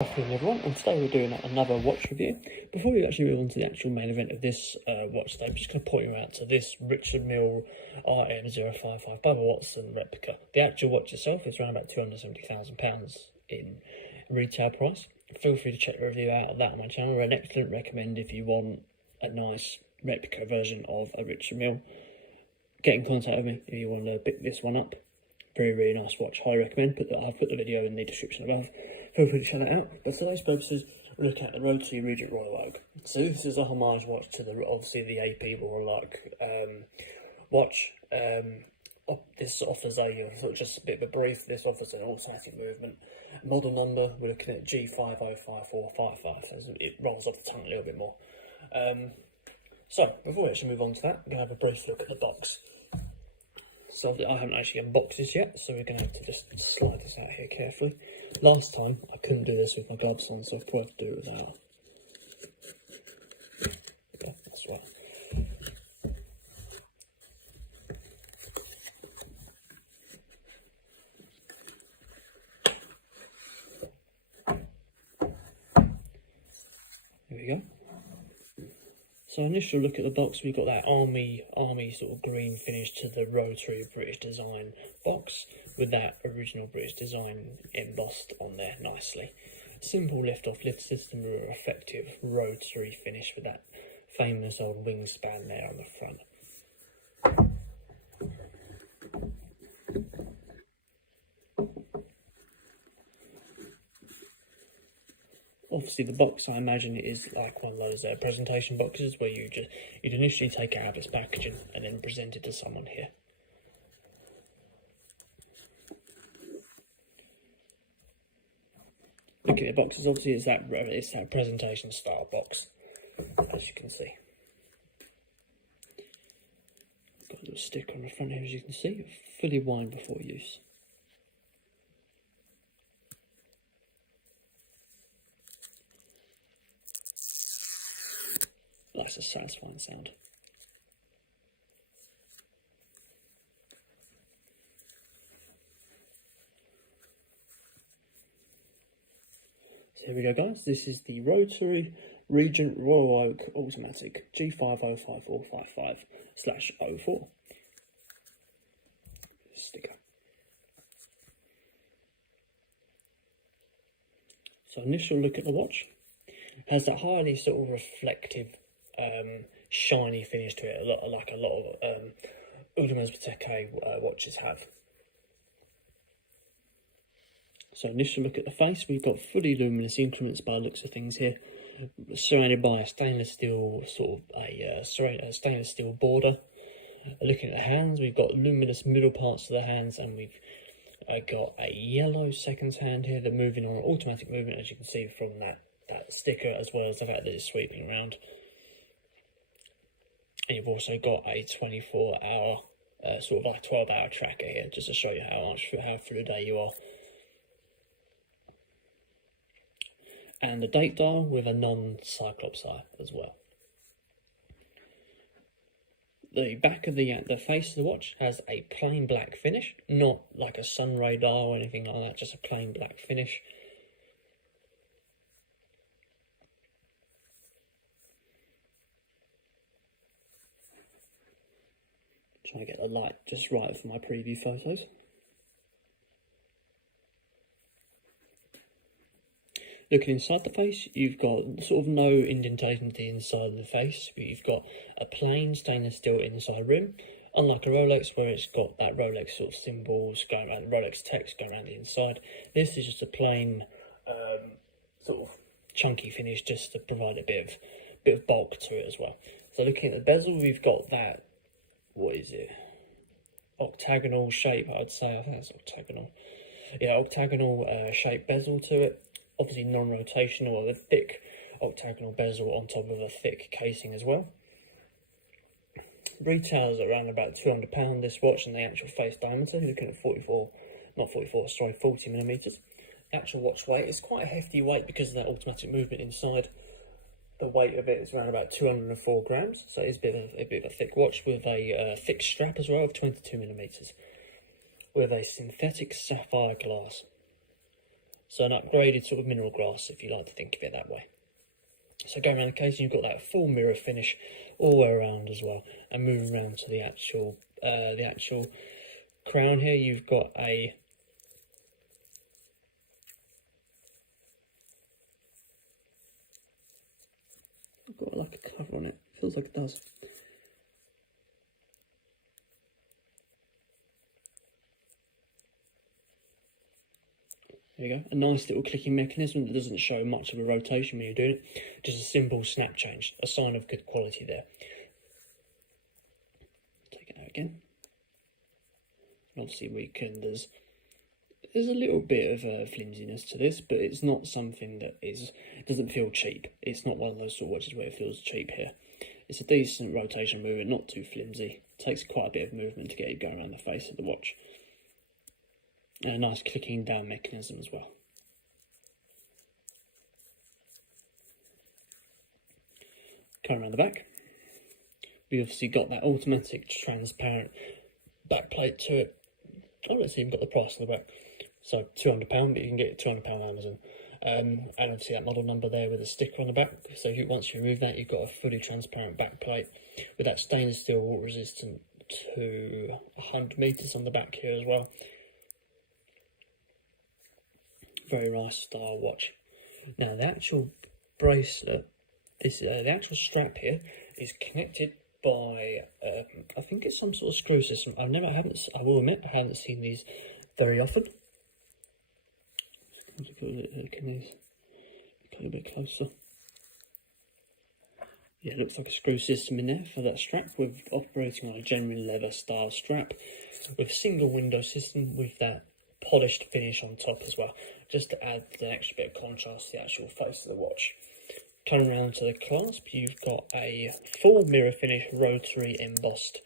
Afternoon everyone, and today we're doing another watch review. Before we actually move on to the actual main event of this watch today, I'm just going to point you out to this Richard Mille RM055 Bubba Watson replica. The actual watch itself is around about £270,000 in retail price. Feel free to check the review out of that on my channel. An excellent recommend if you want a nice replica version of a Richard Mille. Get in contact with me if you want to pick this one up. Very nice watch, highly recommend. I've put the video in the description above. Feel free to check that out. But for today's purposes, we'll look at the Rotary Royal Oak. So this is a homage watch to obviously the AP Royal Oak watch. This offers just a bit of a brief. This offers an automatic movement. Model number, we're looking at G505455. It rolls off the tongue a little bit more. So before we actually move on to that, we're going to have a brief look at the box. So I haven't actually unboxed this yet, so we're going to have to just slide this out here carefully. Last time I couldn't do this with my gloves on, so I've probably have to do it without. Yeah, that's right. There we go. So initial look at the box, we've got that army sort of green finish to the Rotary British design box with that original British design embossed on there nicely. Simple lift-off lift system with a effective Rotary finish with that famous old wingspan there on the front. Obviously the box, I imagine it is like one of those presentation boxes where you'd initially take it out of its packaging and then present it to someone here. Looking at the boxes, obviously it's that presentation style box, as you can see. Got a little sticker on the front here, as you can see, fully wind before use. That's a satisfying sound. So here we go guys, this is the Rotary Regent Royal Oak Automatic G505455/04 sticker. So initial look at the watch. Has that highly sort of reflective shiny finish to it, like a lot of Audemars Piguet watches have. So initial look at the face, we've got fully luminous increments by the looks of things here, surrounded by a stainless steel stainless steel border. Looking at the hands, we've got luminous middle parts to the hands, and we've got a yellow second hand here that moving on automatic movement, as you can see from that sticker, as well as the fact that it's sweeping around. And you've also got a 24-hour, sort of like 12-hour tracker here, just to show you how through the day you are. And the date dial with a non-cyclops eye as well. The back of the face of the watch has a plain black finish, not like a sunray dial or anything like that, just a plain black finish. Trying to get the light just right for my preview photos. Looking inside the face, you've got sort of no indentation to the inside of the face, but you've got a plain stainless steel inside rim, unlike a Rolex where it's got that Rolex sort of symbols going around, Rolex text going around the inside. This is just a plain sort of chunky finish, just to provide a bit of bulk to it as well. So looking at the bezel, we've got that, what is it, octagonal shape, I'd say. I think it's octagonal. Yeah, octagonal shape bezel to it. Obviously non-rotational, or a thick octagonal bezel on top of a thick casing as well. Retails around about £200 this watch, and the actual face diameter, looking at 40 millimeters. Actual watch weight is quite a hefty weight because of that automatic movement inside. The weight of it is around about 204 grams, so it's a bit of a thick watch with a thick strap as well of 22 millimeters, with a synthetic sapphire glass. So an upgraded sort of mineral glass, if you like to think of it that way. So going around the case, you've got that full mirror finish all the way around as well. And moving around to the actual crown here, you've got a like a cover on it. Feels like it does. There you go, a nice little clicking mechanism that doesn't show much of a rotation when you're doing it. Just a simple snap change, a sign of good quality there. Take it out again. And obviously there's a little bit of flimsiness to this, but it's not something that doesn't feel cheap. It's not one of those sort of watches where it feels cheap here. It's a decent rotation movement, not too flimsy. It takes quite a bit of movement to get it going around the face of the watch. And a nice clicking down mechanism as well. Going around the back, we obviously got that automatic transparent back plate to it. Oh, let's see, we've got the price on the back. So £200, but you can get it £200 on Amazon. And obviously that model number there with a sticker on the back. So once you remove that, you've got a fully transparent back plate with that stainless steel water resistant to 100 metres on the back here as well. Very nice style watch. Now the actual bracelet, the actual strap here is connected by I think it's some sort of screw system. I will admit I haven't seen these very often. Look a bit closer. Yeah, it looks like a screw system in there for that strap. We're operating on a genuine leather style strap with single window system with that polished finish on top as well, just to add the extra bit of contrast to the actual face of the watch. Coming around to the clasp, you've got a full mirror finish rotary embossed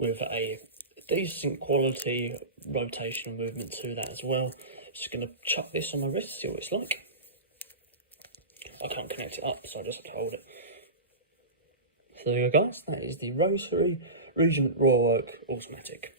with a decent quality rotational movement to that as well. Just going to chuck this on my wrist, see what it's like. I can't connect it up, so I just have to hold it. So there you go guys, that is the Rotary Regent Royal Oak Automatic.